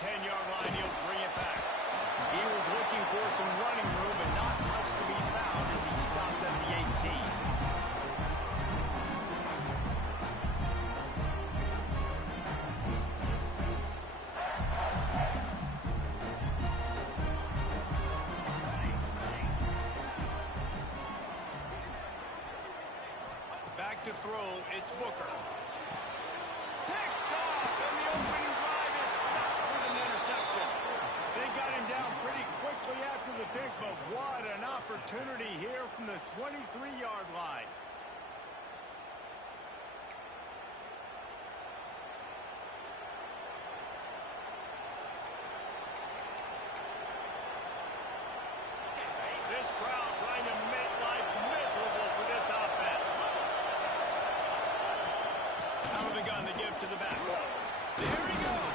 10-yard line, he'll bring it back. He was looking for some running room, but not much to be found as he stopped at the 18. Back to throw, it's Booker. Picked off, and the opening drive is stopped with an interception. They got him down pretty quickly after the pick, but what an opportunity here from the 23-yard line. This crowd trying to make life miserable for this offense. Out of the gun to give to the back. There he goes.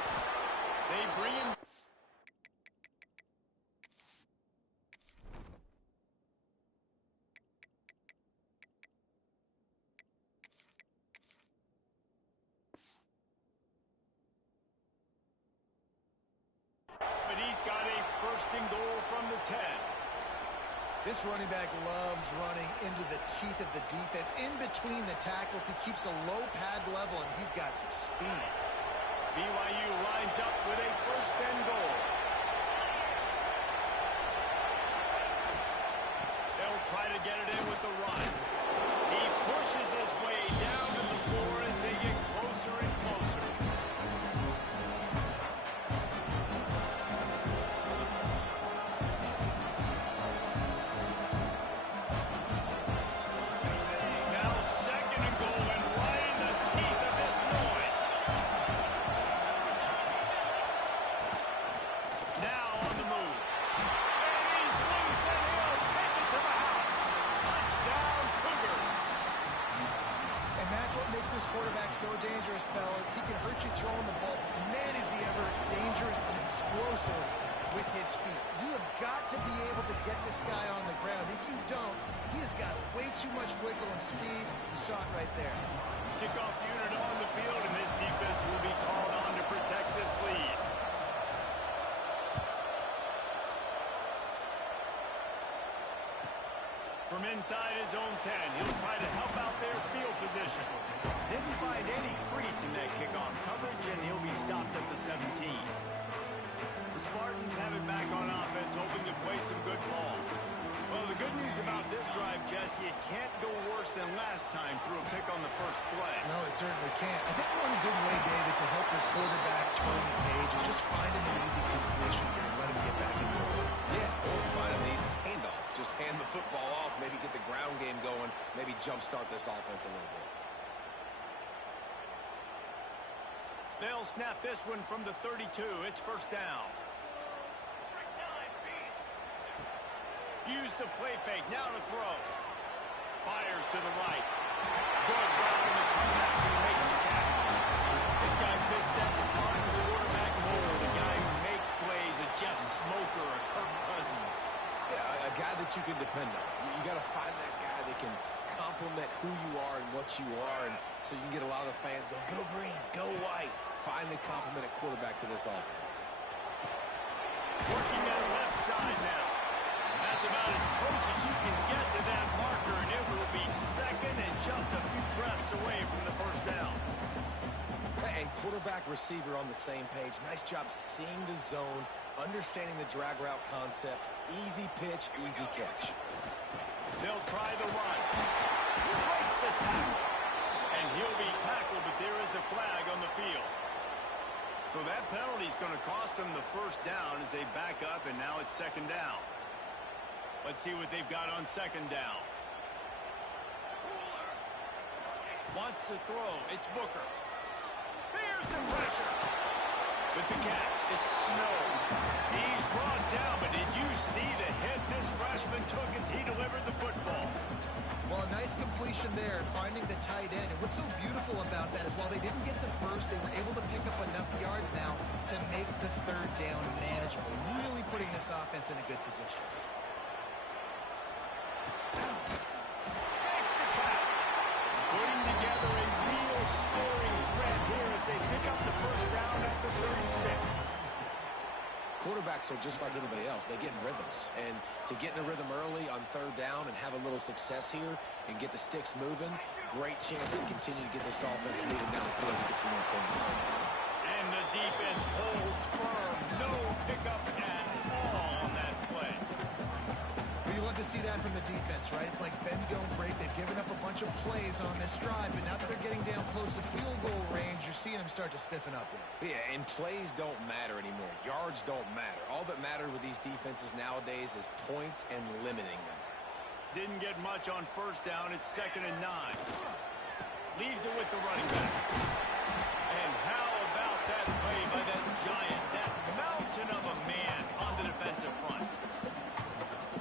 They bring him. But he's got a first and goal from the 10. This running back loves running into the teeth of the defense. In between the tackles, he keeps a low pad level, and he's got some speed. BYU lines up with a first and goal. They'll try to get it in with the run. He pushes his way down to the floor as they get closer and closer. Now second and goal, and right in the teeth of this noise. Now on the move. And he's loose, and he'll take it to the house. Touchdown, Cougars. And that's what makes this quarterback so dangerous, fellas. He can hurt you throwing the ball. Man, is he ever dangerous and explosive with his feet. You have got to be able to get this guy on the ground. If you don't, he has got way too much wiggle and speed. You saw it right there. Kickoff unit on the field, and this defense will be called on to protect this lead. From inside his own 10, he'll try to help out their field position. Didn't find any crease in that kickoff coverage, and he'll be stopped at the 17. The Spartans have it back on offense, hoping to play some good ball. Well, the good news about this drive, Jesse, it can't go worse than last time through a pick on the first play. No, it certainly can't. I think one good way, David, to help your quarterback turn the page is just find him an easy completion here and let him get back into it. Yeah, or find an easy handoff. Just hand the football off, maybe get the ground game going, maybe jumpstart this offense a little bit. They'll snap this one from the 32. It's first down. Use the play fake. Now to throw. Fires to the right. Good route in the comeback, and he makes the catch. This guy fits that Spartan quarterback mold. A guy who makes plays, a Jeff Smoker, a Kirk Cousins. Yeah, a guy that you can depend on. You got to find that guy that can complement who you are and what you are, and so you can get a lot of the fans going, go green, go white. Find the complement at quarterback to this offense. Working that left side now. That's about as close as you can get to that marker, and it will be second and just a few breaths away from the first down. And quarterback receiver on the same page. Nice job seeing the zone, understanding the drag route concept. Easy pitch, easy catch. They'll try the run. He breaks the tackle. And he'll be tackled, but there is a flag on the field. So that penalty is going to cost them the first down as they back up, and now it's second down. Let's see what they've got on second down. Wants to throw. It's Booker. Here's some pressure. With the catch, it's Snow. He's brought down, but did you see the hit this freshman took as he delivered the football? Well, a nice completion there, finding the tight end. And what's so beautiful about that is while they didn't get the first, they were able to pick up enough yards now to make the third down manageable, really putting this offense in a good position. Extra catch. Putting together a real scoring threat here as they pick up the first down at the 36. quarterbacks are just like anybody else. They get in rhythms. And to get in a rhythm early on third down and have a little success here and get the sticks moving, great chance to continue to get this offense moving down the field and get some more points. And the defense holds firm. No pickup at all on that play. Well, you love to see that from the defense, right? It's like bend, don't break. They've given up a bunch of plays on this drive, but now that they're getting down close to field goal range, you're seeing them start to stiffen up there. Yeah, and plays don't matter anymore. Yards don't matter. All that matters with these defenses nowadays is points and limiting them. Didn't get much on first down. It's 2nd and 9. Leaves it with the running back. And how about that play by that giant, that mountain of a man on the defensive front?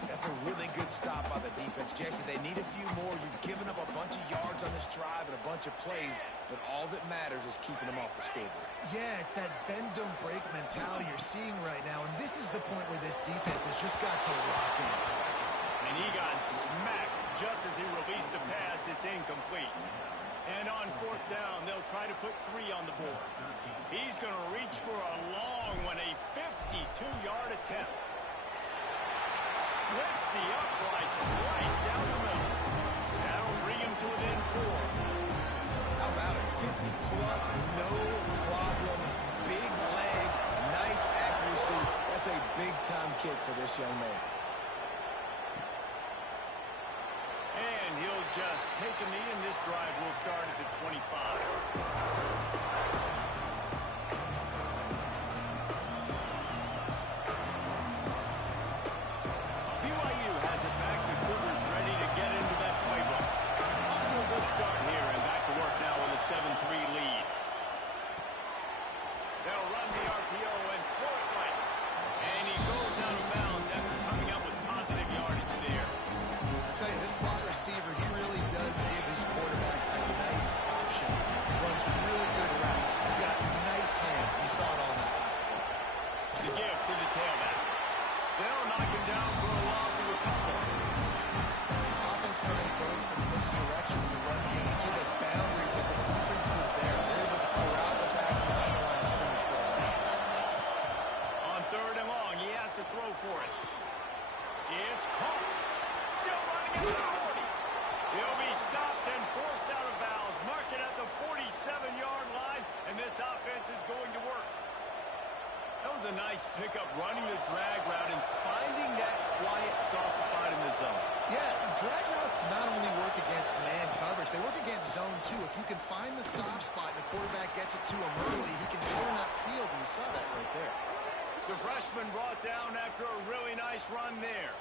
That's a really good stop by the defense. Jesse, they need a few more. You've given up a bunch of yards on this drive and a bunch of plays, but all that matters is keeping them off the scoreboard. Yeah, it's that bend, don't break mentality you're seeing right now, and this is the point where this defense has just got to lock in. And he got smacked just as he released the pass. It's incomplete. And on 4th down, they'll try to put 3 on the board. He's going to reach for a long one, a 52-yard attempt. Splits the uprights right down the middle. That'll bring him to within 4. How about it? 50-plus, no problem. Big leg, nice accuracy. That's a big-time kick for this young man. And he'll just take a knee, and this drive will start at the 25. BYU has it back. The Cougars ready to get into that playbook. Off to a good start here, and back to work now with a 7-3 lead. They'll run the RPO and throw it right. And he goes out of bounds after coming up with positive yardage there. I'll tell you, this slot receiver, he really does give his quarterback a nice option. He runs really good routes. He's got nice hands. You saw it on that last play. The gift to the tailback. They'll knock him down for a loss of a couple. Offense trying to go some misdirection in the run game to the boundary, but the defense was there. They're able to corral the back behind the line of scrimmage for a loss. On 3rd and long, he has to throw for it. It's caught. Still running at the 40. He'll be stopped and forced out of bounds. Mark it at the 47-yard line, and this offense is going to work. That was a nice pickup, running the drag route and finding that quiet, soft spot in the zone. Yeah, drag routes not only work against man coverage, they work against zone too. If you can find the soft spot and the quarterback gets it to him early, he can turn that field, and you saw that right there. The freshman brought down after a really nice run there.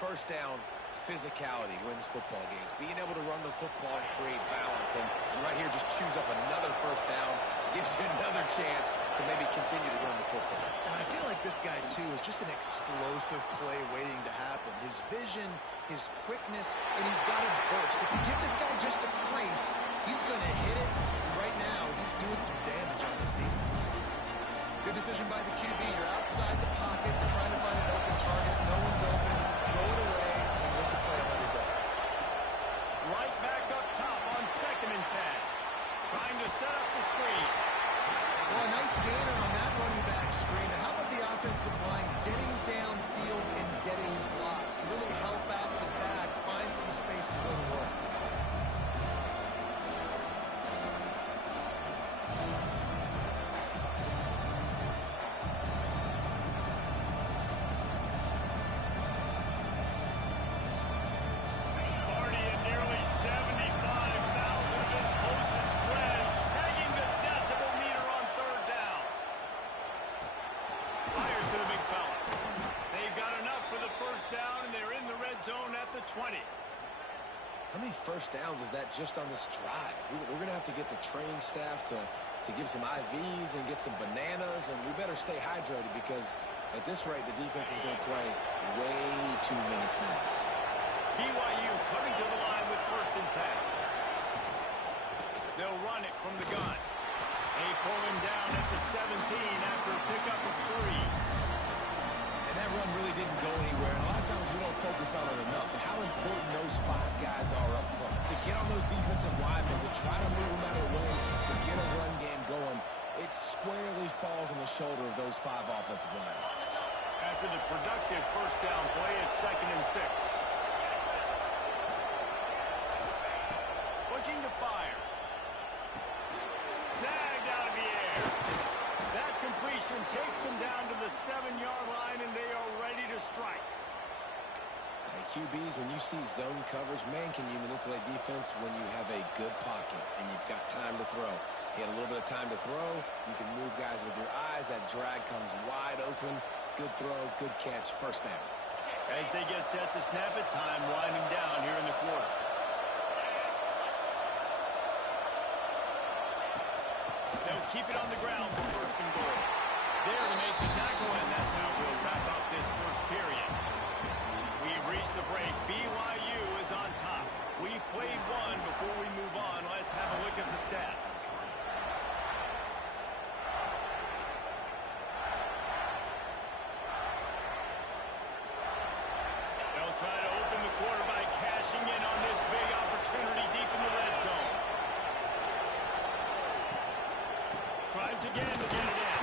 First down, physicality wins football games. Being able to run the football and create balance. And right here, just choose up another first down. Gives you another chance to maybe continue to run the football. And I feel like this guy, too, is just an explosive play waiting to happen. His vision, his quickness, and he's got a burst. If you give this guy just a crease, he's going to hit it. Right now, he's doing some damage on this defense. Good decision by the QB. You're outside the pocket. You're trying to find an open target. No one's open. Throw it away, and let the play let it go. Right back up top on 2nd and 10. Trying to set up the screen. Well, a nice gainer on that running back screen. How about the offensive line getting downfield and getting blocks to really help out the back, find some space to go to work? How many first downs is that just on this drive? We're going to have to get the training staff to give some IVs and get some bananas, and we better stay hydrated because at this rate, the defense is going to play way too many snaps. BYU coming to the line with 1st and 10. They'll run it from the gun. They pull him down at the 17 after a pickup of 3. And that run really didn't go anywhere. And a lot of times we don't focus on it enough. But how important those 5 guys are up front. To get on those defensive linemen, to try to move them out of the way, to get a run game going, it squarely falls on the shoulder of those 5 offensive linemen. after the productive first down play at 2nd and 6. Looking to fire. Snagged out of the air. That completion takes them down to the 7-yard line, and they are ready to strike. QBs, when you see zone coverage, man, can you manipulate defense when you have a good pocket and you've got time to throw. He had a little bit of time to throw. You can move guys with your eyes. That drag comes wide open. Good throw, good catch, first down. As they get set to snap it, time winding down here in the quarter. They'll keep it on the ground for 1st and goal. There to make the tackle, and that's how we'll wrap up this first period. We've reached the break. BYU is on top. We've played one. Before we move on, let's have a look at the stats. They'll try to open the quarter by cashing in on this big opportunity deep in the red zone. Tries again to get it in.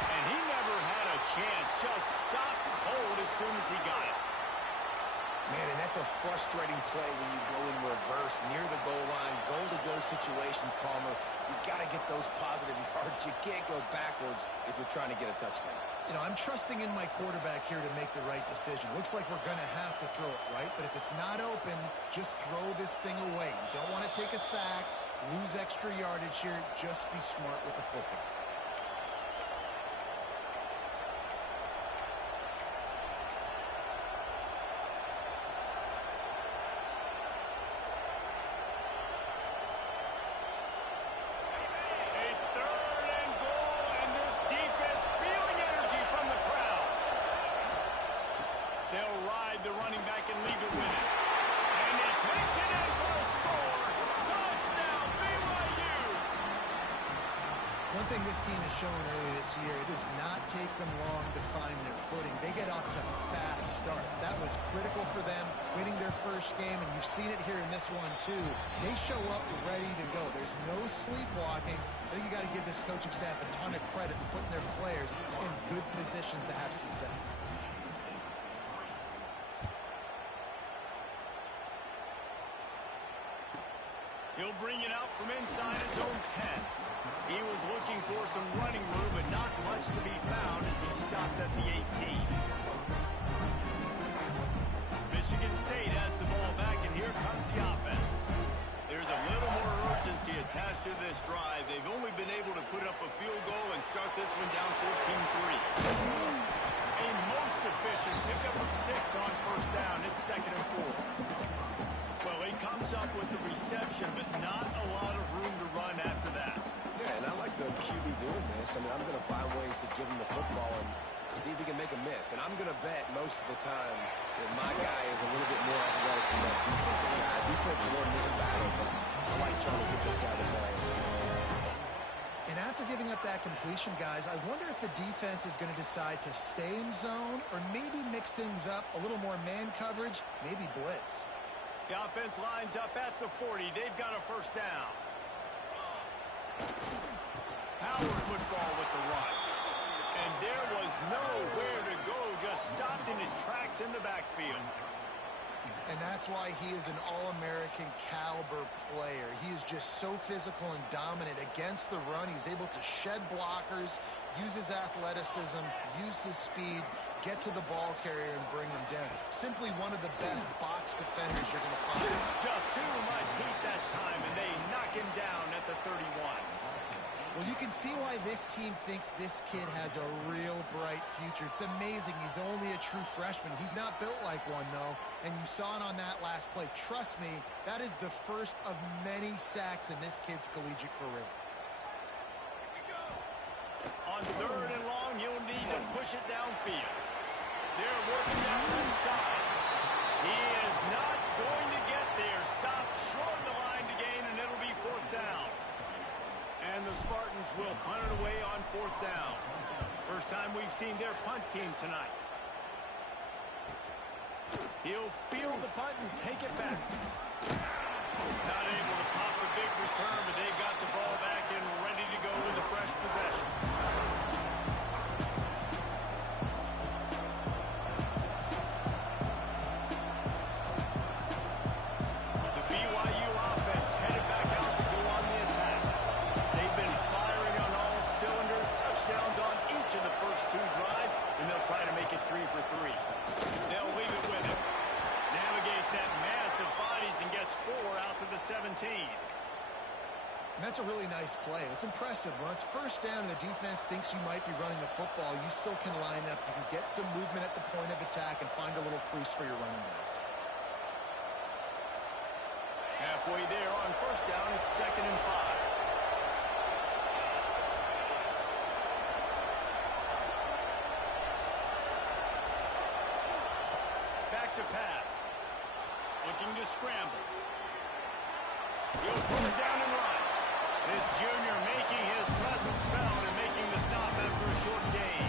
And he never had a chance. Just stopped cold as soon as he got it. Man, and that's a frustrating play when you go in reverse near the goal line, goal-to-go situations, Palmer. You got to get those positive yards. You can't go backwards if you're trying to get a touchdown. You know, I'm trusting in my quarterback here to make the right decision. Looks like we're going to have to throw it, right? But if it's not open, just throw this thing away. You don't want to take a sack, lose extra yardage here. Just be smart with the football. The running back and leave it with it. And he takes it in for a score. Touchdown, BYU! One thing this team has shown early this year, it does not take them long to find their footing. They get off to fast starts. That was critical for them, winning their first game, and you've seen it here in this one too. They show up ready to go. There's no sleepwalking. I think you got to give this coaching staff a ton of credit for putting their players in good positions to have success. He'll bring it out from inside his own 10. He was looking for some running room, but not much to be found as he stopped at the 18. Michigan State has the ball back, and here comes the offense. There's a little more urgency attached to this drive. They've only been able to put up a field goal and start this one down 14-3. A most efficient pickup of 6 on first down. It's 2nd and 4. Well, he comes up with the reception, but not a lot of room to run after that. Yeah, and I like the QB doing this. I mean, I'm going to find ways to give him the football and see if he can make a miss. And I'm going to bet most of the time that my guy is a little bit more athletic than that defensive guy. Defense won this battle, but I like trying to get this guy the ball in space. And after giving up that completion, guys, I wonder if the defense is going to decide to stay in zone or maybe mix things up, a little more man coverage, maybe blitz. The offense lines up at the 40. They've got a first down. Power football with the run. And there was nowhere to go. Just stopped in his tracks in the backfield. And that's why he is an All-American caliber player. He is just so physical and dominant against the run. He's able to shed blockers, use his athleticism, use his speed, get to the ball carrier and bring him down. Simply one of the best box defenders you're going to find. Just too much heat that time, and they knock him down at the 31. Well, you can see why this team thinks this kid has a real bright future. It's amazing. He's only a true freshman. He's not built like one, though, and you saw it on that last play. Trust me, that is the first of many sacks in this kid's collegiate career. On 3rd and long, you'll need to push it downfield. They're working that left side. He is not going to get there. Stopped short of the line to gain, and it'll be 4th down. And the Spartans will punt it away on 4th down. First time we've seen their punt team tonight. He'll field the punt and take it back. Not able to pop a big return, but they've got the ball back and ready to go with a fresh possession. 17. And that's a really nice play. It's impressive. When it's first down and the defense thinks you might be running the football, you still can line up. You can get some movement at the point of attack and find a little crease for your running back. Halfway there on first down, it's 2nd and 5. Back to pass. Looking to scramble. He'll pull it down and run. This junior making his presence felt and making the stop after a short gain.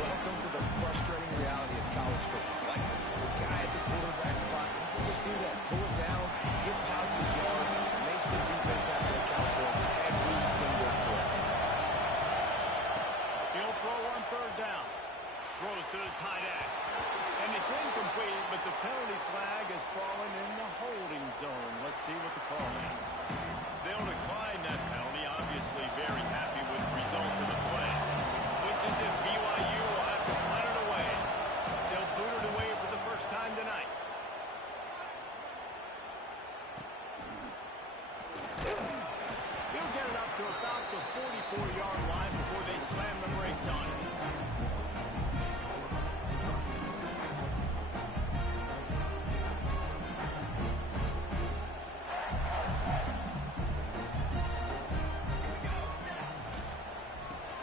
Welcome to the frustrating reality of college football. Like the guy at the quarterback spot, he can just do that. Pull it down, get positive yards, makes the defense have to account for him every single play. He'll throw on 3rd down. Throws to the tight end. And it's incomplete, but the penalty flag has fallen in the holding zone. Let's see what the call is. They'll decline that penalty. Obviously very happy with the results of the play. Which is if BYU will have to punt it away. They'll boot it away for the first time tonight. He'll get it up to about the 44-yard line before they slam the brakes on it.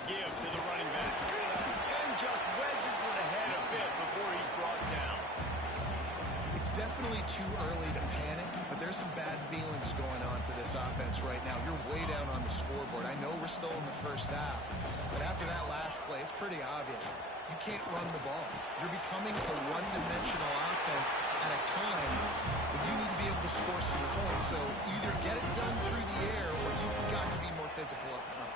Give to the running back. And just wedges it ahead a bit before he's brought down. It's definitely too early to panic, but there's some bad feelings going on for this offense right now. You're way down on the scoreboard. I know we're still in the first half, but after that last play, it's pretty obvious. You can't run the ball. You're becoming a one-dimensional offense at a time when you need to be able to score some points. So either get it done through the air or you've got to be more physical up front.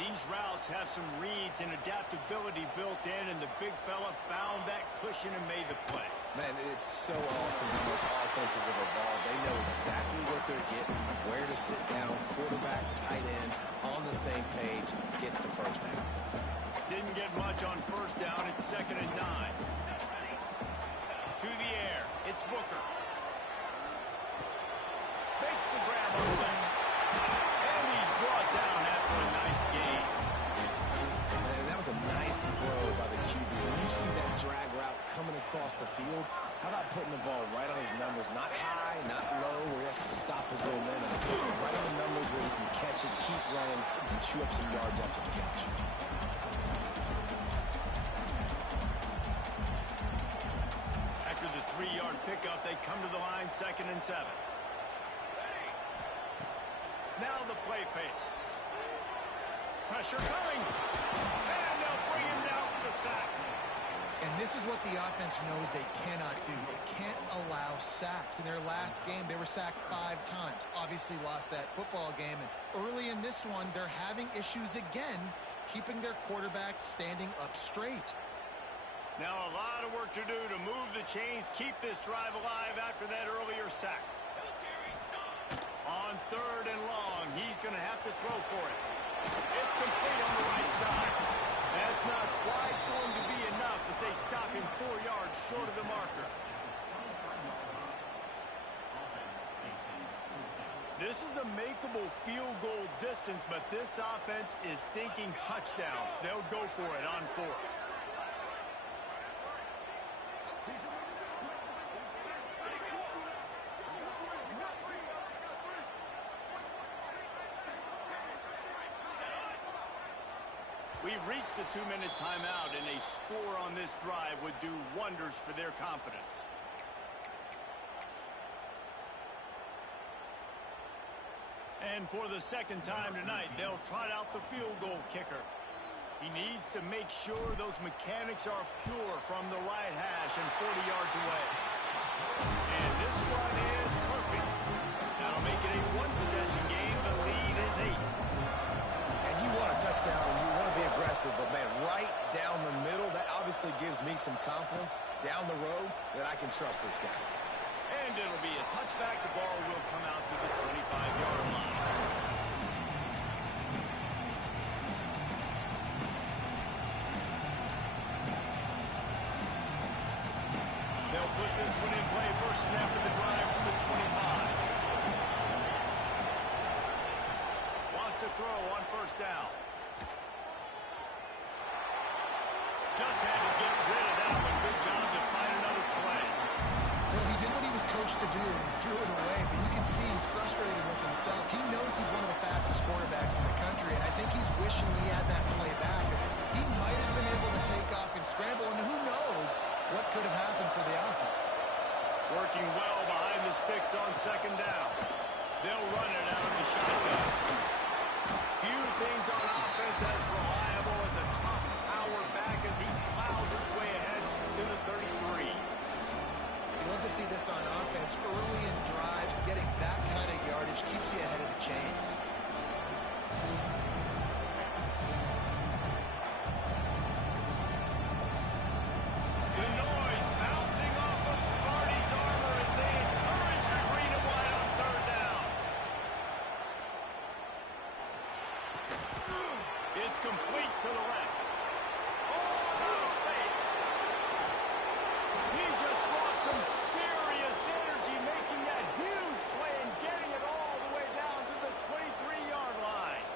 These routes have some reads and adaptability built in, and the big fella found that cushion and made the play. Man, it's so awesome how much offenses have evolved. They know exactly what they're getting, where to sit down, quarterback, tight end, on the same page, gets the first down. Didn't get much on first down. It's 2nd and 9. To the air. It's Booker. Makes the grab open. And he's brought down after a nice gain. Man, that was a nice throw by the QB. When you see that drag route coming across the field, how about putting the ball right on his numbers? Not high, not low, where he has to stop his momentum. Right on the numbers where he can catch it, keep running, and chew up some yards after the catch. After the 3-yard pickup, they come to the line, 2nd and 7. Now the play fake. Pressure coming. And they'll bring him down for the sack. And this is what the offense knows they cannot do. They can't allow sacks. In their last game, they were sacked 5 times. Obviously lost that football game. And early in this one, they're having issues again, keeping their quarterback standing up straight. Now a lot of work to do to move the chains, keep this drive alive after that earlier sack. On 3rd and long, he's going to have to throw for it. It's complete on the right side. That's not quite going to be enough as they stop him 4 yards short of the marker. This is a makeable field goal distance, but this offense is thinking touchdowns. They'll go for it on 4th. We've reached the 2-minute timeout, and a score on this drive would do wonders for their confidence. And for the second time tonight, they'll trot out the field goal kicker. He needs to make sure those mechanics are pure from the right hash and 40 yards away. And this one is perfect. That'll make it a 1-possession game. The lead is 8. And you want a touchdown and you want to be aggressive, but man, right down the middle, that obviously gives me some confidence down the road that I can trust this guy. And it'll be a touchback. The ball will come out to the 25-yard line. They'll put this one in play. First snap of the drive from the 25. down. Just had to get rid of that one. Good job to find another play. Well, he did what he was coached to do, and he threw it away, but you can see he's frustrated with himself. He knows he's one of the fastest quarterbacks in the country, and I think he's wishing he had that play back, because he might have been able to take off and scramble, and who knows what could have happened for the offense. Working well behind the sticks on second down. They'll run it out of the shotgun. Few things on offense as reliable as a tough power back as he plows his way ahead to the 33. You love to see this on offense. Early in drives, getting that kind of yardage keeps you ahead of the chains. The noise bouncing off of Sparty's armor as they encourage the green and white on third down. It's complete to the left. Oh, out of space. He just brought some serious energy, making that huge play and getting it all the way down to the 23-yard line.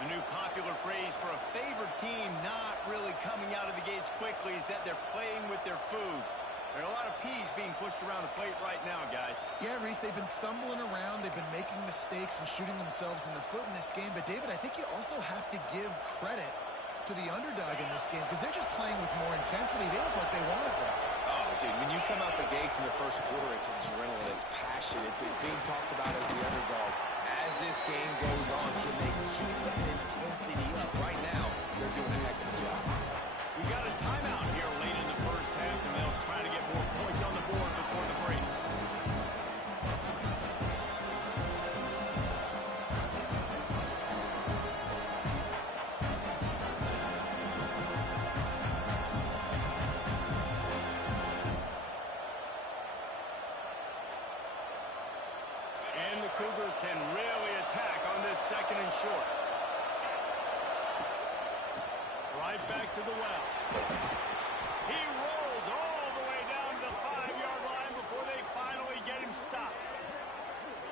The new popular phrase for a favored team not really coming out of the gates quickly is that they're playing with their food. There are a lot of peas being pushed around the plate right now, guys. Yeah, Reese, they've been stumbling around. They've been making mistakes and shooting themselves in the foot in this game. But, David, I think you also have to give credit to the underdog in this game because they're just playing with more intensity. They look like they want it there. Oh, dude, when you come out the gates in the first quarter, it's adrenaline, it's passion, it's being talked about as the underdog. As this game goes on, can they keep that intensity up? Right now, they're doing a heck of a job. We got a timeout here late in the first half, and they'll try to get more points on the board before the break. And the Cougars can really attack on this second and short. Right back to the well. He rolls all the way down to the 5-yard line before they finally get him stopped.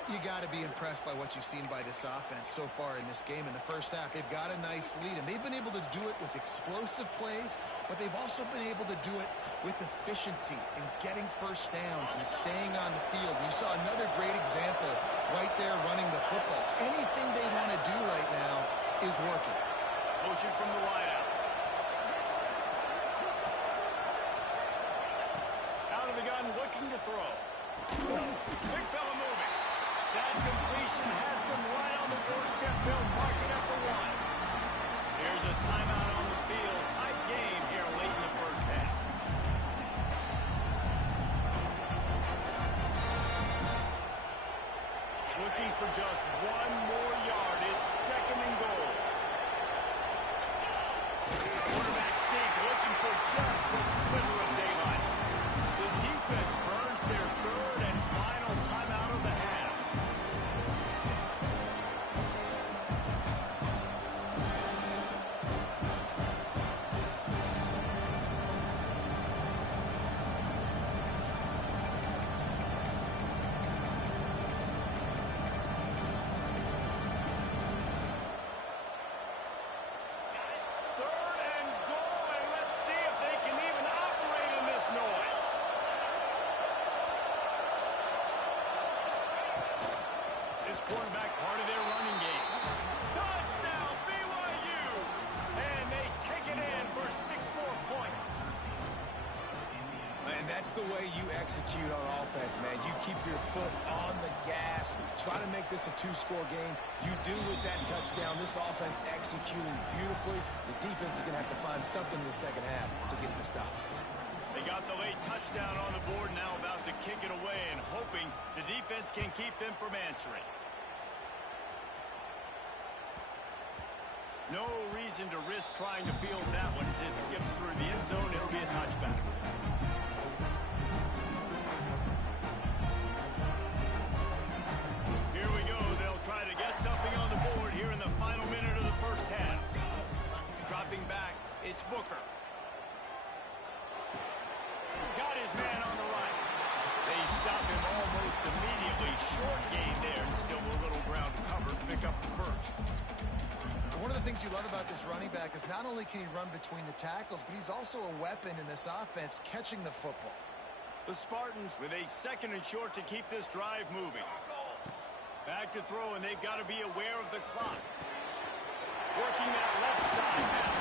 You got to be impressed by what you've seen by this offense so far in this game. In the first half, they've got a nice lead, and they've been able to do it with explosive plays, but they've also been able to do it with efficiency and getting first downs and staying on the field. You saw another great example right there running the football. Anything they want to do right now is working. Motion from the wideout. Out of the gun, looking to throw. Big fella moving. That completion has them right on the doorstep. They'll mark it at the 1. Here's a timeout on the field. Tight game here late in the first half. Looking for just one more yard. It's second and goal. Quarterback sneak looking for just a sliver of daylight. The defense burns their third and final timeout of the half. Third and goal, and let's see if they can even operate in this noise. This quarterback part of their running game. Touchdown, BYU! And they take it in for 6 more points. And that's the way you execute on offense, man. You keep your foot on the gas. Try to make this a 2-score game. You do with that touchdown. This offense executing beautifully. The defense is going to have to find something in the second half to get some stops. They got the late touchdown on the board, now about to kick it away and hoping the defense can keep them from answering. No reason to risk trying to field that one as it skips through the end zone. It'll be a touchback. Here we go. They'll try to get something on the board here in the final minute of the first half. Dropping back, it's Booker. Got his man on the right. They stop him almost immediately short gain there and still a little ground to cover to pick up the first. One of the things you love about this running back is not only can he run between the tackles, but he's also a weapon in this offense catching the football. The Spartans with a 2nd and short to keep this drive moving. Back to throw, and they've got to be aware of the clock. Working that left side now.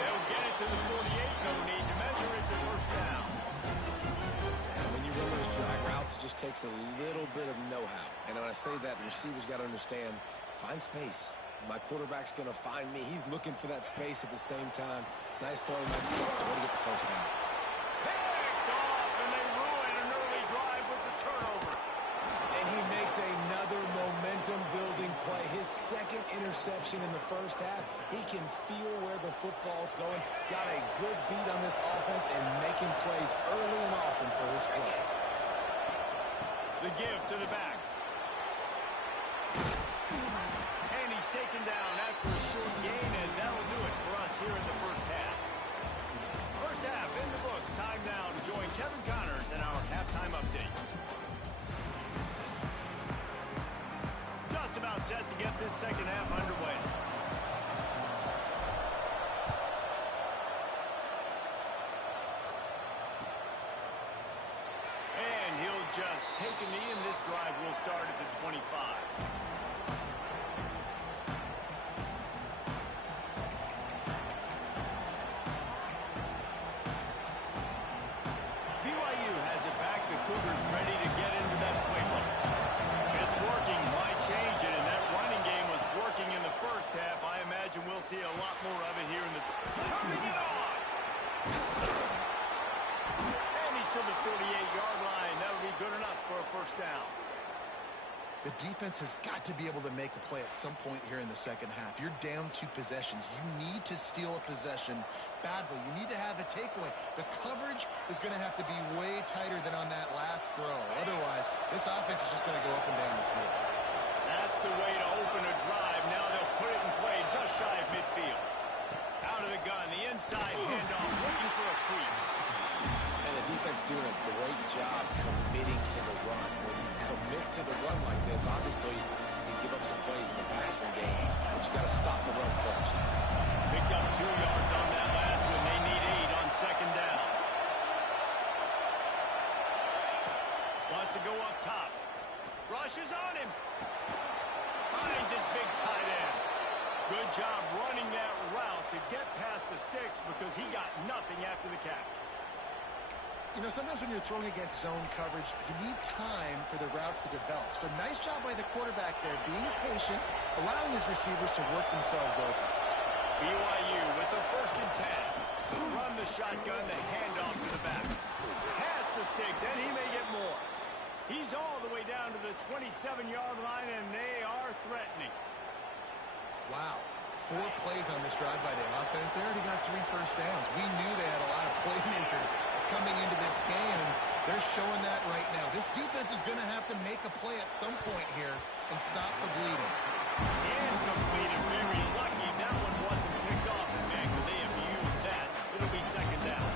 They'll get it to the 48. No need to measure it to first down. And when you run those drag routes, it just takes a little bit of know-how. And when I say that, the receiver's got to understand, find space. My quarterback's going to find me. He's looking for that space at the same time. Nice throw, nice catch. Way to get the first down. Picked off, and they ruin an early drive with the turnover. And he makes another momentum-building play. His 2nd interception in the first half. He can feel where the football's going. Got a good beat on this offense and making plays early and often for his club. The give to the back. And he's taken down after a short gain, and that'll do it for us here in the first half. First half in the books. Time now to join Kevin Connors in our halftime updates. Just about set to get this second half underway. And he'll just take a knee, and this drive will start at the 25. BYU has it back. The Cougars ready to get into that playbook. It's working. Might change it, and that running game was working in the first half. I imagine we'll see a lot more of it here in the turning it on. And he's to the 48-yard line. That'll be good enough for a first down. The defense has got to be able to make a play at some point here in the second half. You're down 2 possessions. You need to steal a possession badly. You need to have a takeaway. The coverage is going to have to be way tighter than on that last throw. Otherwise, this offense is just going to go up and down the field. That's the way to open a drive. Now they'll put it in play just shy of midfield. Out of the gun, the inside handoff, looking for a crease. And the defense doing a great job committing to the run. When you commit to the run like this, obviously you give up some plays in the passing game, but you got to stop the run first. Picked up 2 yards on that last one. They need 8 on second down. Wants to go up top. Rushes on him. Finds his big tight end. Good job running that route to get past the sticks because he got nothing after the catch. You know, sometimes when you're throwing against zone coverage, you need time for the routes to develop. So nice job by the quarterback there, being patient, allowing his receivers to work themselves open. BYU with the 1st and 10. Run the shotgun, the handoff to the back. Past the sticks, and he may get more. He's all the way down to the 27-yard line, and they are threatening. Wow. 4 plays on this drive by the offense. They already got 3 first downs. We knew they had a lot of playmakers coming into this game, and they're showing that right now. This defense is going to have to make a play at some point here and stop the bleeding. Incomplete, and very lucky that one wasn't picked off. And man, could they have used that? It'll be second down.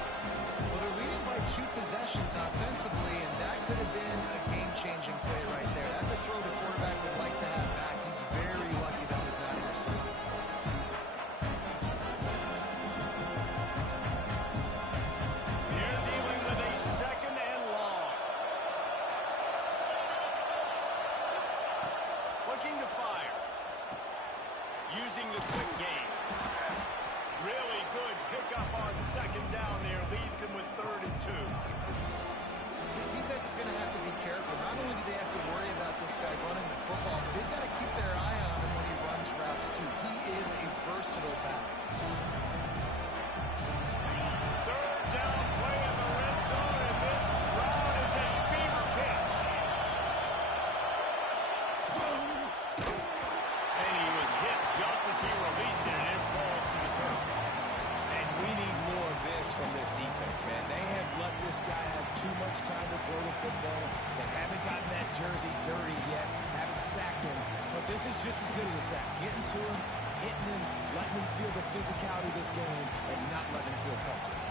Well, they're leading by 2 possessions offensively, and that could have been a game-changing play right there. That's a throw the quarterback would like to have back. He's very lucky that was not intercepted. They're dealing with a 2nd and long. Looking to fire. Using the quick game. Really good pickup on second down there. Leaves them with 3rd and 2. This defense is going to have to be careful. Not only do they have to worry about this guy running the football, but they've got to keep their eye on him when he runs routes too. He is a versatile back. 3rd down play in the red zone, and this crowd is a fever pitch. And he was hit just as he released it, and it falls to the turf. And we need more of this from this defense, man. They have let this guy have too much time to throw the football. They haven't gotten that jersey dirty yet, haven't sacked him. But this is just as good as a sack. Getting to him, hitting him, letting him feel the physicality of this game, and not letting him feel comfortable.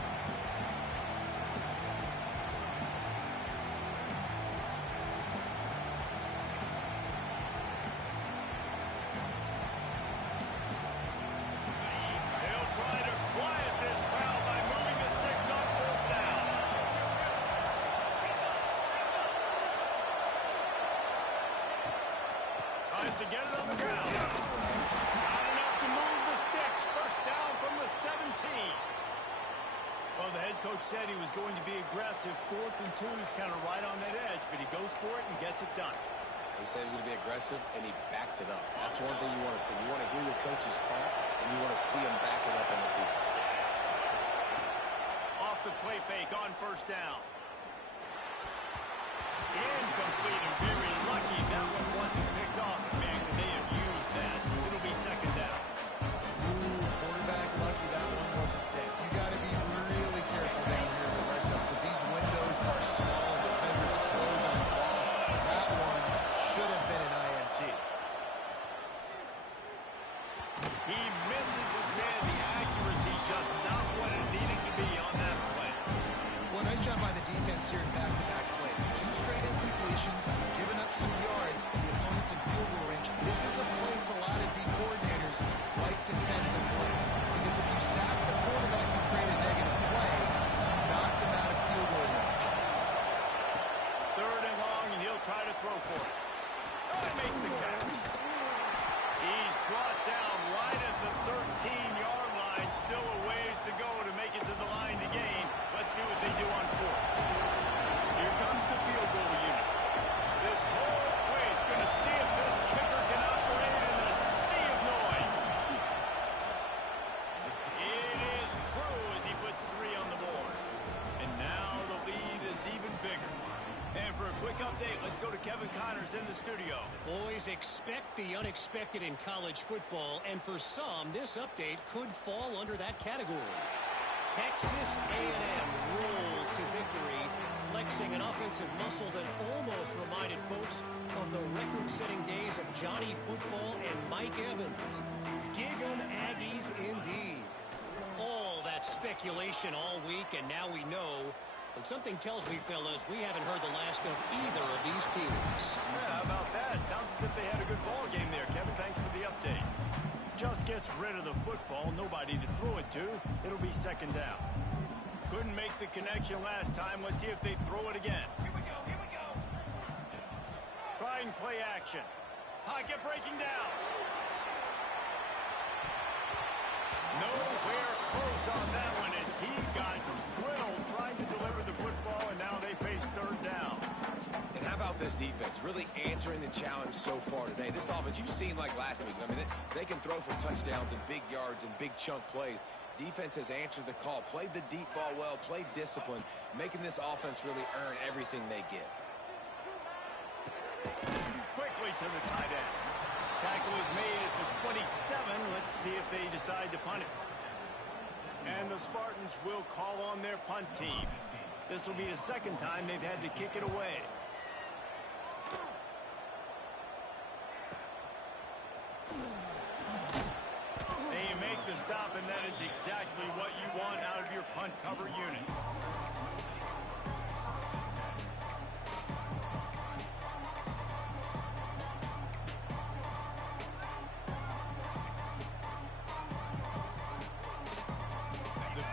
Tries to get it on the ground. Not enough to move the sticks. First down from the 17. Well, the head coach said he was going to be aggressive. 4th and 2 is kind of right on that edge, but he goes for it and gets it done. He said he was going to be aggressive, and he backed it up. That's one thing you want to see. You want to hear your coaches talk, and you want to see him back it up on the field. Off the play fake on first down. Incomplete and very lucky that one wasn't picked off. Man, could they have used that? It'll be second down. Ooh, quarterback lucky that one wasn't picked. You got to be really careful down here in the red zone because these windows are small and defenders close on the ball. That one should have been an INT. He misses his man. The accuracy just not what it needed to be on that play. Well, nice job by the defense here in back-to-back plays. 2 straight incompletions, giving up some yards, and the opponent's in field goal range. This is a place a lot of D coordinators like to send their blitz. Because if you sack the quarterback, you create a negative play, knock them out of field goal range. 3rd and long, and he'll try to throw for it. Oh, he makes the catch. He's brought down right at the 13-yard line. Still a ways to go to make it to the line to gain. Let's see what they do on 4th. Here comes the field goal unit. This whole place going to see if this kicker can operate in a sea of noise. It is true as he puts 3 on the board. And now the lead is even bigger. And for a quick update, let's go to Kevin Connors in the studio. Boys, expect the unexpected in college football, and for some, this update could fall under that category. Texas A&M rolled to victory, flexing an offensive muscle that almost reminded folks of the record-setting days of Johnny Football and Mike Evans. Gig 'em Aggies indeed. All that speculation all week, and now we know. But something tells me, fellas, we haven't heard the last of either of these teams. Yeah, how about that? Sounds as if they had a good ball game there. Kevin, thanks for the update. Just gets rid of the football. Nobody to throw it to. It'll be second down. Couldn't make the connection last time. Let's see if they throw it again. Here we go. Here we go. Trying play action. Pocket breaking down. Nowhere close on that one as he got drilled trying to deliver the football, and now they face 3rd down. And how about this defense really answering the challenge so far today? This offense, you've seen like last week. I mean, they can throw for touchdowns and big yards and big chunk plays. Defense has answered the call, played the deep ball well, played discipline, making this offense really earn everything they get. Quickly to the tight end. Tackle is made at the 27. Let's see if they decide to punt it. And the Spartans will call on their punt team. This will be the 2nd time they've had to kick it away. They make the stop, and that is exactly what you want out of your punt cover unit.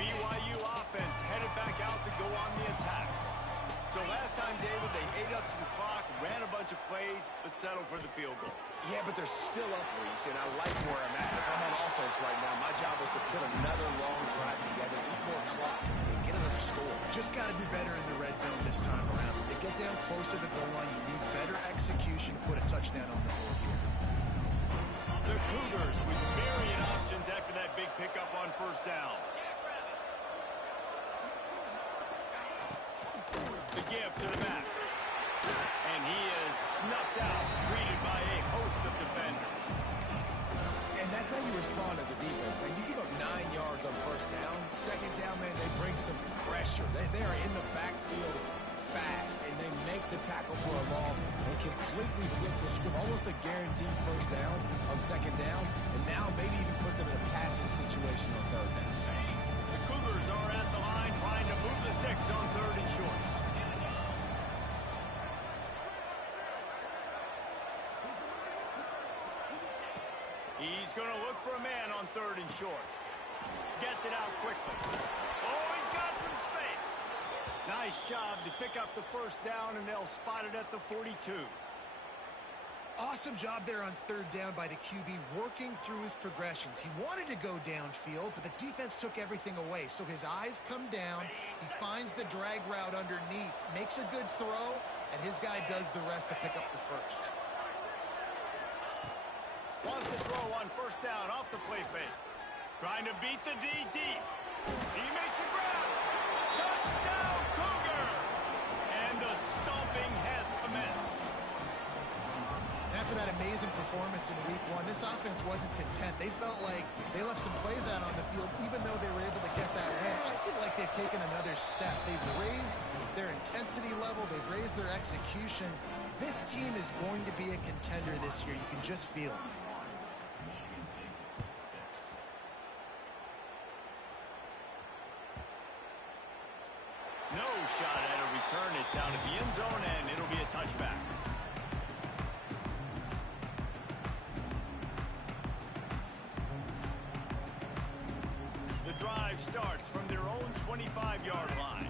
BYU offense headed back out to go on the attack. So last time, David, they ate up some clock, ran a bunch of plays, but settled for the field goal. Yeah, but they're still up, Reese, and I like where I'm at. If I'm on offense right now, my job is to put another long drive together, eat more clock, and get another score. Just got to be better in the red zone this time around. If they get down close to the goal line, you need better execution to put a touchdown on the board here. The Cougars with myriad options after that big pickup on first down. The give to the back. And he is snuffed out, greeted by a host of defenders. And that's how you respond as a defense, man. You give up 9 yards on first down. Second down, man, they bring some pressure. They are in the backfield fast, and they make the tackle for a loss and completely flip the script. Almost a guaranteed first down on second down, and now maybe even put them in a passing situation on third down. The Cougars are at the line trying to move the sticks on 3rd and short. He's going to look for a man on 3rd and short. Gets it out quickly. Oh, he's got some space. Nice job to pick up the first down, and they'll spot it at the 42. Awesome job there on third down by the QB, working through his progressions. He wanted to go downfield, but the defense took everything away. So his eyes come down. He finds the drag route underneath, makes a good throw, and his guy does the rest to pick up the first. Wants to throw on first down off the play fake. Trying to beat the D deep. He makes a grab. Touchdown, Cougar! And the stomping has commenced. After that amazing performance in week one, this offense wasn't content. They felt like they left some plays out on the field, even though they were able to get that win. I feel like they've taken another step. They've raised their intensity level. They've raised their execution. This team is going to be a contender this year. You can just feel it. No shot at a return. It's out of the end zone, and it'll be a touchback. The drive starts from their own 25-yard line.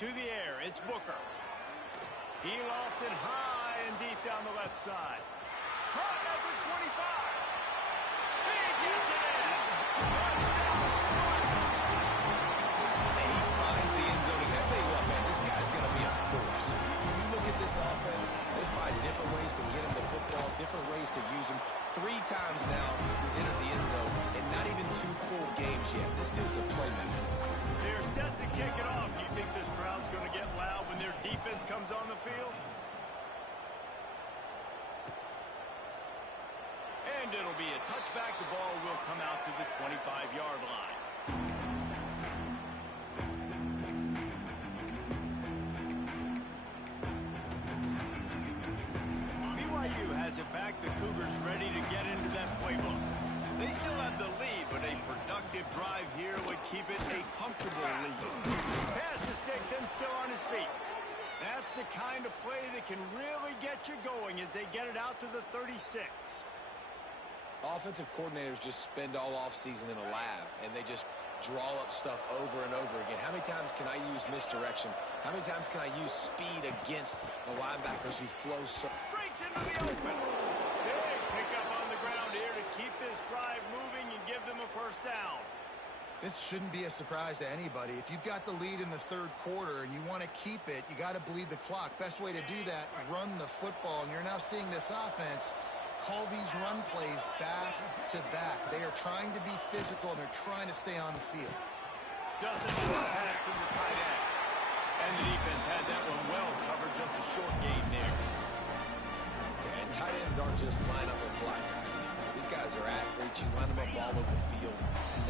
To the air, it's Booker. He lofts it high and deep down the left side. Caught at the 25. Big hits it in. Touchdown, Spartans. He finds the end zone. I tell you what, man, this guy's going to be a force. When you look at this offense, they find different ways to get him the football, different ways to use him. 3 times now he's entered the end zone, and not even 2 full games yet. This dude's a playmaker. They're set to kick it off. Do you think this crowd's going to get loud when their defense comes on the field? And it'll be a touchback. The ball will come out to the 25-yard line. BYU has it back. The Cougars ready to get into that playbook. They still have the lead, but a productive drive here would keep it a comfortable lead. Pass the sticks and still on his feet. That's the kind of play that can really get you going as they get it out to the 36. Offensive coordinators just spend all offseason in a lab, and they just draw up stuff over and over again. How many times can I use misdirection? How many times can I use speed against the linebackers who flow so... Breaks into the open. Big pickup on the ground here to keep this drive moving and give them a first down. This shouldn't be a surprise to anybody. If you've got the lead in the third quarter and you want to keep it, you got to bleed the clock. Best way to do that, run the football. And you're now seeing this offense call these run plays back to back. They are trying to be physical, and they're trying to stay on the field. Just a short pass to the tight end. And the defense had that one well covered. Just a short gain there. And tight ends aren't just line up and block guys. These guys are athletes. You line them up all over the field.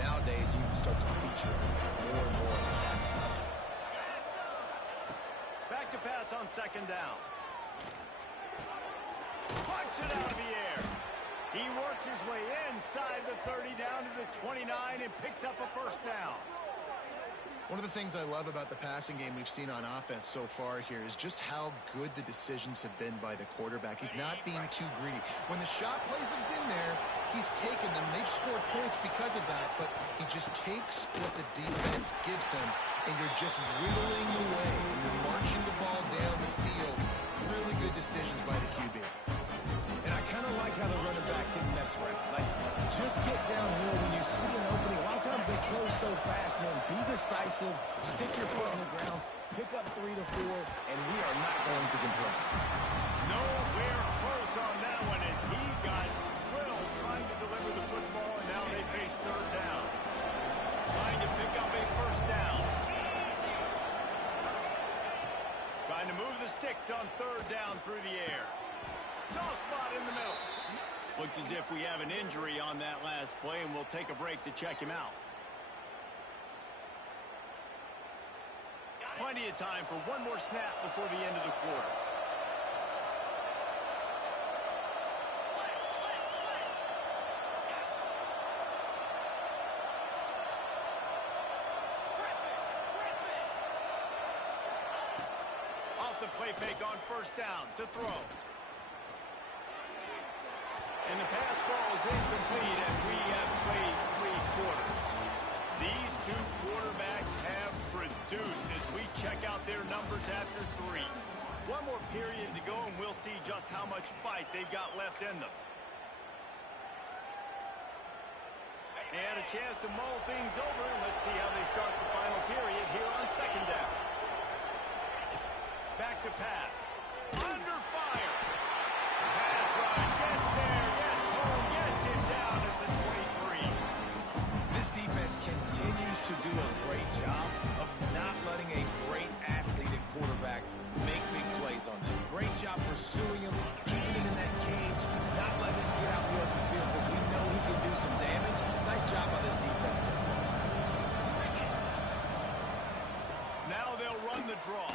Nowadays, you can start to feature them more and more in the passing game. Back to pass on second down. Punch it out of the air. He works his way inside the 30 down to the 29 and picks up a first down. One of the things I love about the passing game we've seen on offense so far here is just how good the decisions have been by the quarterback. He's not being too greedy. When the shot plays have been there, he's taken them. They've scored points because of that, but he just takes what the defense gives him, and you're just whittling away. You're marching the ball down the field. Really good decisions by the QB. And I kind of like how the running back didn't mess around. Like, just get downhill when you see an opening. A lot of times they close so fast, man. Be decisive. Stick your foot in the ground. Pick up 3 to 4, and we are not going to complain. Nowhere close on that one as he got drilled trying to deliver the football, and now they face third down. Trying to pick up a first down. Trying to move the sticks on third down through the air. Soft spot in the middle. Looks as if we have an injury on that last play, and we'll take a break to check him out. Plenty of time for one more snap before the end of the quarter. Off the play fake on first down to throw. And the pass falls incomplete, and we have played 3 quarters. These 2 quarterbacks have produced as we check out their numbers after 3. One more period to go, and we'll see just how much fight they've got left in them. And a chance to mull things over. Let's see how they start the final period here on second down. Back to pass. Under fire. Pass rush. Gets there. Gets home. Gets him down at the 23. This defense continues to do a great job of not letting a great athlete at quarterback make big plays on them. Great job pursuing him, keeping him in that cage, not letting him get out the open field because we know he can do some damage. Nice job by this defense so far. Now they'll run the draw.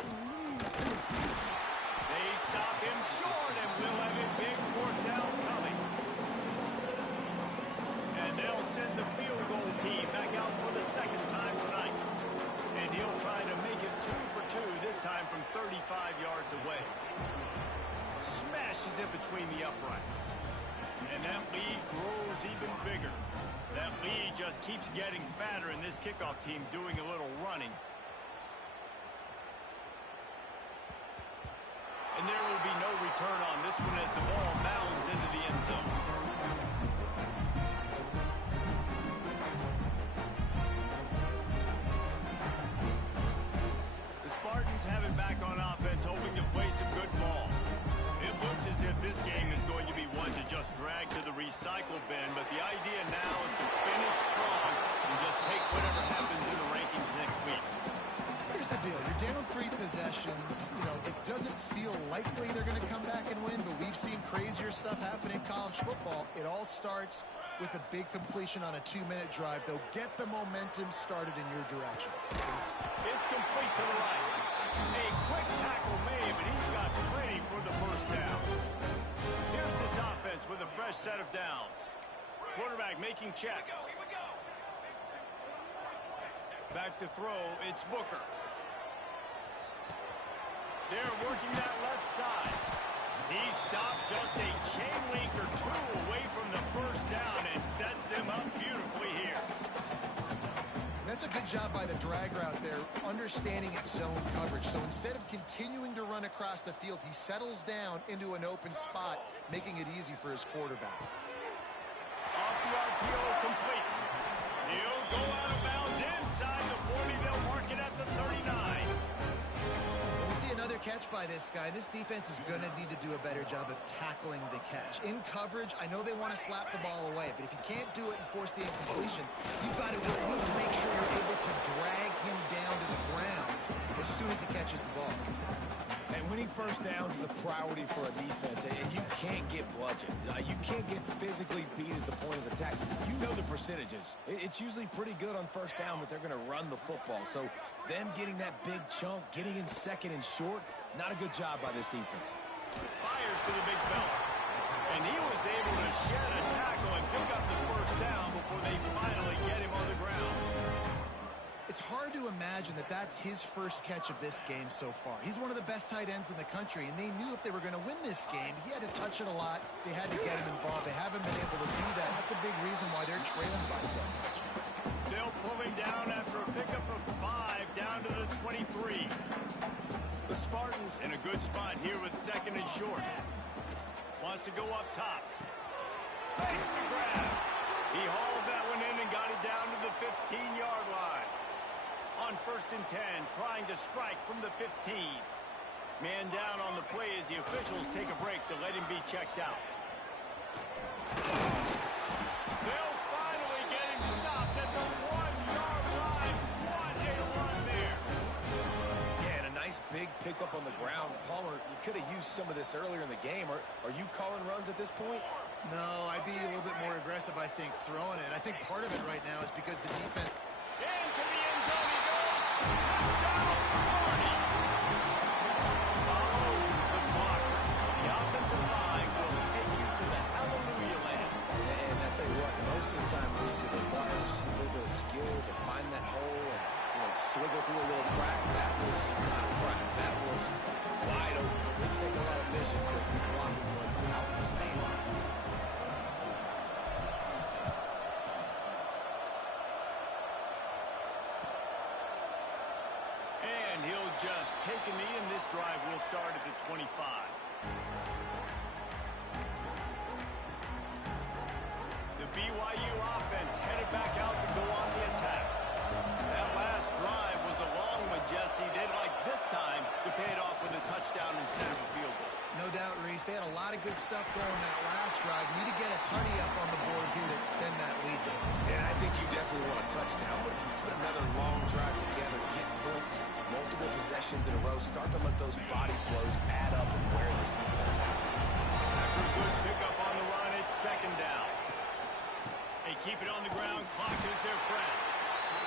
They stop him short, and we'll have a big fourth down coming. And they'll send the field goal team back out for the second time tonight. And he'll try to make it 2 for 2, this time from 35 yards away. Smashes it between the uprights. And that lead grows even bigger. That lead just keeps getting fatter, and this kickoff team doing a little running. And there will be no return on this one as the ball bounds into the end zone. The Spartans have it back on offense, hoping to play some good ball. It looks as if this game is going to be one to just drag to the recycle bin, but the idea now is to finish strong and just take whatever happens in the rankings next week. Here's the deal. You're down 3 possessions. You know, it doesn't feel likely they're going to come back and win, but we've seen crazier stuff happen in college football. It all starts with a big completion on a 2-minute drive. They'll get the momentum started in your direction. It's complete to the right. A quick tackle made, but he's got plenty for the first down. Here's this offense with a fresh set of downs. Quarterback making checks. Back to throw, it's Booker. They're working that left side. He stopped just a chain link or 2 away from the first down and sets them up beautifully here. That's a good job by the drag route there, understanding its zone coverage. So instead of continuing to run across the field, he settles down into an open spot, making it easy for his quarterback. Off the RPO, complete. He'll go out of bounds inside the 40. They'll mark it at the 39. We see another catch by this guy. This defense is going to need to do a better job of tackling the catch. In coverage, I know they want to slap the ball away, but if you can't do it and force the incompletion, you've got to at least make sure you're able to drag him down to the ground as soon as he catches the ball. And winning first downs is a priority for a defense, and you can't get bludgeoned. You can't get physically beat at the point of attack. You know the percentages. It's usually pretty good on first down that they're going to run the football. So them getting that big chunk, getting in second and short, not a good job by this defense. Fires to the big fella. And he was able to shed a tackle and pick up the first down before they finally get him on the ground. It's hard to imagine that that's his first catch of this game so far. He's one of the best tight ends in the country, and they knew if they were going to win this game, he had to touch it a lot. They had to get him involved. They haven't been able to do that. That's a big reason why they're trailing by so much. They'll pull him down after a pickup of 5 down to the 23. The Spartans in a good spot here with second and short. Wants to go up top. Fakes to grab. He hauled that one in and got it down to the 15-yard line. On first and 10, trying to strike from the 15. Man down on the play as the officials take a break to let him be checked out. They'll finally get him stopped at the 1-yard line. What a run there. Yeah, and a nice big pickup on the ground. Palmer, you could have used some of this earlier in the game. Are you calling runs at this point? No, I'd be a little bit more aggressive, I think, throwing it. I think part of it right now is because the defense... Into the end zone he goes. Touchdown, Sparty. Follow the block. The offensive line will take you to the hallelujah land. And I tell you what, most of the time, Reese, it requires a little bit of skill to find that hole and slither through a little crack. That was not a crack. That was wide open. It didn't take a lot of vision because the blocking was outstanding. and he'll just take a knee, and this drive will start at the 25. The BYU offense headed back out to go on the attack. That last drive was a long one, Jesse. They'd like this time to pay it off with a touchdown instead of a field goal. No doubt, Reese. They had a lot of good stuff going that last drive. Need to get a tutty up on the board here to extend that lead. And I think you definitely want a touchdown, but if you put another long drive together, get points, multiple possessions in a row, start to let those body flows add up and wear this defense out. After a good pickup on the run, it's second down. They keep it on the ground. Clock is their friend.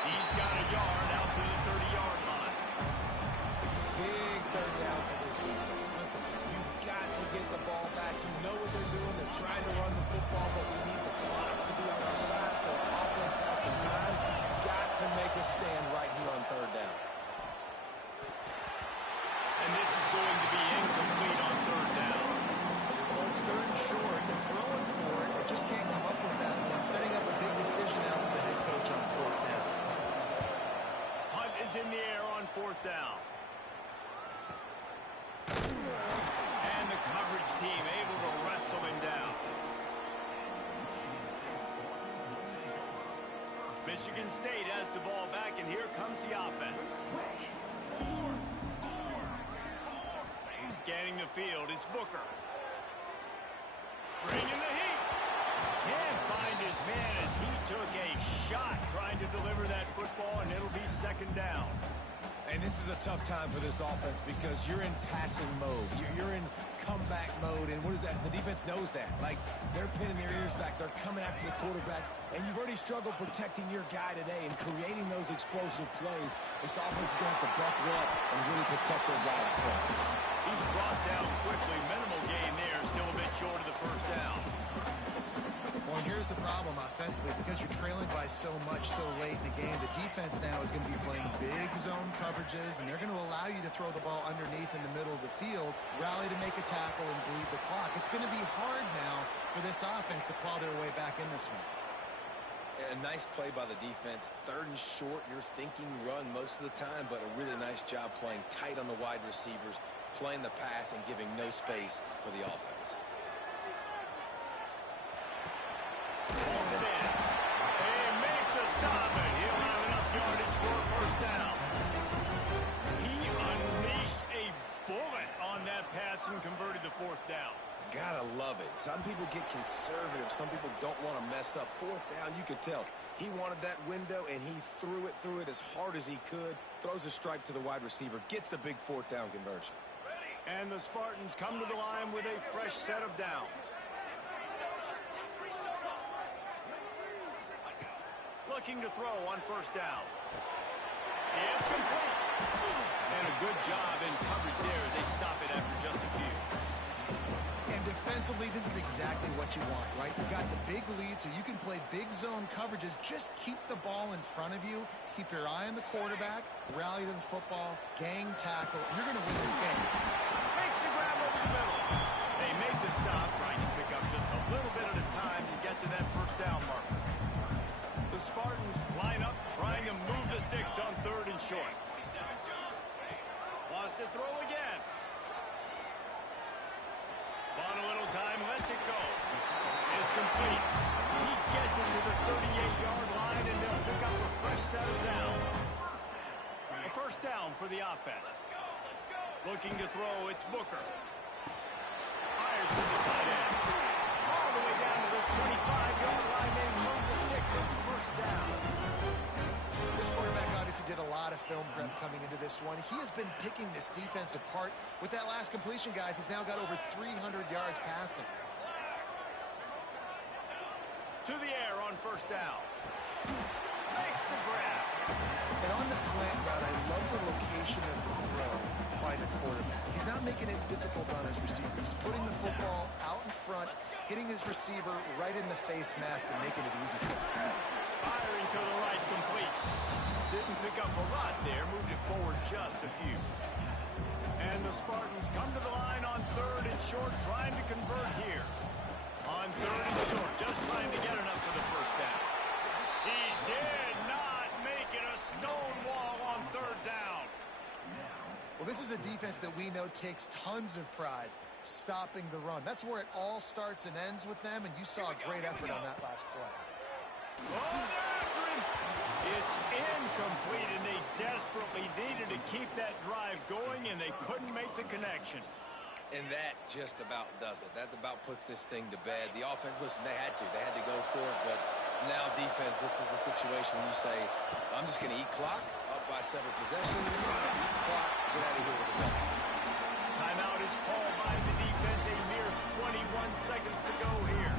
He's got a yard out to the 30-yard line. Big third down for this defense. Listen, you've got to get the ball back. You know what they're doing. They're trying to run the football, but we need the clock to be on our side, so our offense has some time. Got to make a stand right here on third down. And this is going to be incomplete on third down. Well, it's third and short. They're throwing for it. They just can't come up with that one. Setting up a big decision now for the head coach on fourth down. Hunt is in the air on fourth down. And the coverage team able to wrestle him down. Michigan State has the ball back, and here comes the offense. Scanning the field, it's Booker. Bringing the heat. Can't find his man as he took a shot trying to deliver that football, and it'll be second down. And this is a tough time for this offense because you're in passing mode. You're in comeback mode, and what is that? The defense knows that. Like, they're pinning their ears back. They're coming after the quarterback, and you've already struggled protecting your guy today and creating those explosive plays. This offense is going to have to buckle up and really protect their guy in front. He's brought down quickly. Minimal gain there. Still a bit short of the first down. Well, and here's the problem offensively. Because you're trailing by so much so late in the game, the defense now is going to be playing big zone coverages, and they're going to allow you to throw the ball underneath in the middle of the field, rally to make a tackle, and bleed the clock. It's going to be hard now for this offense to claw their way back in this one. A nice play by the defense. Third and short, you're thinking run most of the time, but a really nice job playing tight on the wide receivers, playing the pass and giving no space for the offense. Pulls it in. They make the stop, and he'll have enough yardage for a first down. He unleashed a bullet on that pass and converted the fourth down. Gotta love it. Some people get conservative. Some people don't want to mess up. Fourth down, you could tell. He wanted that window, and he threw it as hard as he could. Throws a stripe to the wide receiver. Gets the big fourth down conversion. And the Spartans come to the line with a fresh set of downs. Looking to throw on first down. It's complete. And a good job in coverage there as they stop it after just a few. And defensively, this is exactly what you want, right? You got the big lead, so you can play big zone coverages. Just keep the ball in front of you. Keep your eye on the quarterback. Rally to the football. Gang tackle. You're going to win this game. Makes the grab over the middle. They make the stop, trying to pick up just a little bit at a time to get to that first down marker. The Spartans line up, trying to move the sticks on third and short. Wants to throw again. On a little time, lets it go. It's complete. He gets it to the 38-yard line, and they'll pick up a fresh set of downs. A first down for the offense. Looking to throw, it's Booker. Fires to the tight end. All the way down to the 25-yard line. They move the sticks. It's first down. This quarterback obviously did a lot of film prep coming into this one. He has been picking this defense apart. With that last completion, guys, he's now got over 300 yards passing. To the air on first down. Makes the grab. And on the slant route, I love the location of the throw by the quarterback. He's not making it difficult on his receiver. He's putting the football out in front, hitting his receiver right in the face mask and making it easy for him. Firing to the right, complete. Didn't pick up a lot there, moved it forward just a few. And the Spartans come to the line on third and short, trying to convert here. On third and short, just trying to get enough for the first down. He did not make it. A stone wall on third down. Well, this is a defense that we know takes tons of pride stopping the run. That's where it all starts and ends with them, and you saw a great effort on that last play. Oh, they're after him. It's incomplete, and they desperately needed to keep that drive going, and they couldn't make the connection. And that just about does it. That about puts this thing to bed. The offense, listen, they had to go for it, but now defense, this is the situation when you say, I'm just going to eat clock, up by several possessions, eat clock, get out of here with a W. Timeout is called by the defense. A mere 21 seconds to go here.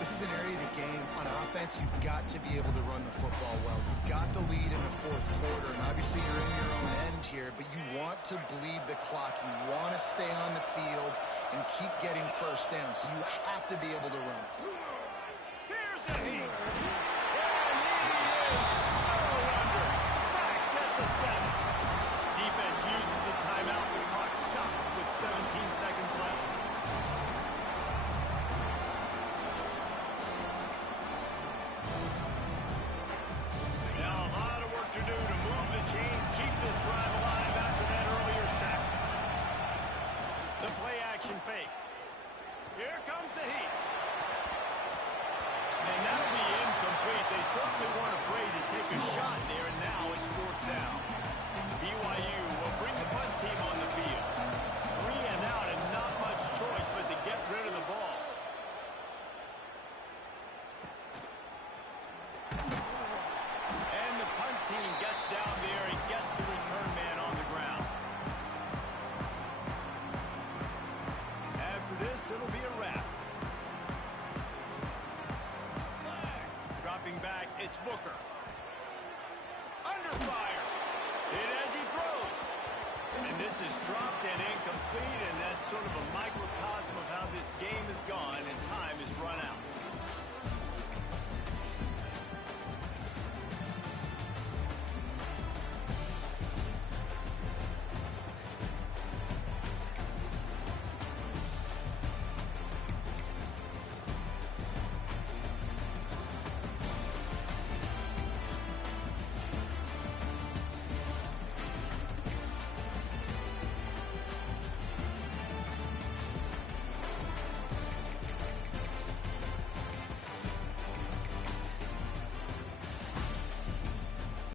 This is an area of the game on offense you've got to be able to run the football well. You've got the lead in the fourth quarter, and obviously you're in your own end here, but you want to bleed the clock. You want to stay on the field and keep getting first down, so you have to be able to run. Here's the heat. And he is snowed under. Sacked at the 7. Defense uses a timeout. The clock stopped with 17 seconds left. Now a lot of work to do to move the chains, keep this drive alive after that earlier sack. The play action fake. Here comes the heat. And that'll be incomplete. They certainly weren't afraid to take a shot there, and now it's 4th down. BYU will bring the punt team on the field. 3 and out, and not much choice but to get rid of the ball. And the punt team gets down there and gets the return man on the ground. After this, it'll be a wrap. Dropping back, it's Booker. Under fire. Hit as he throws. And this is dropped and incomplete, and that's sort of a microcosm of how this game has gone, and time is run out.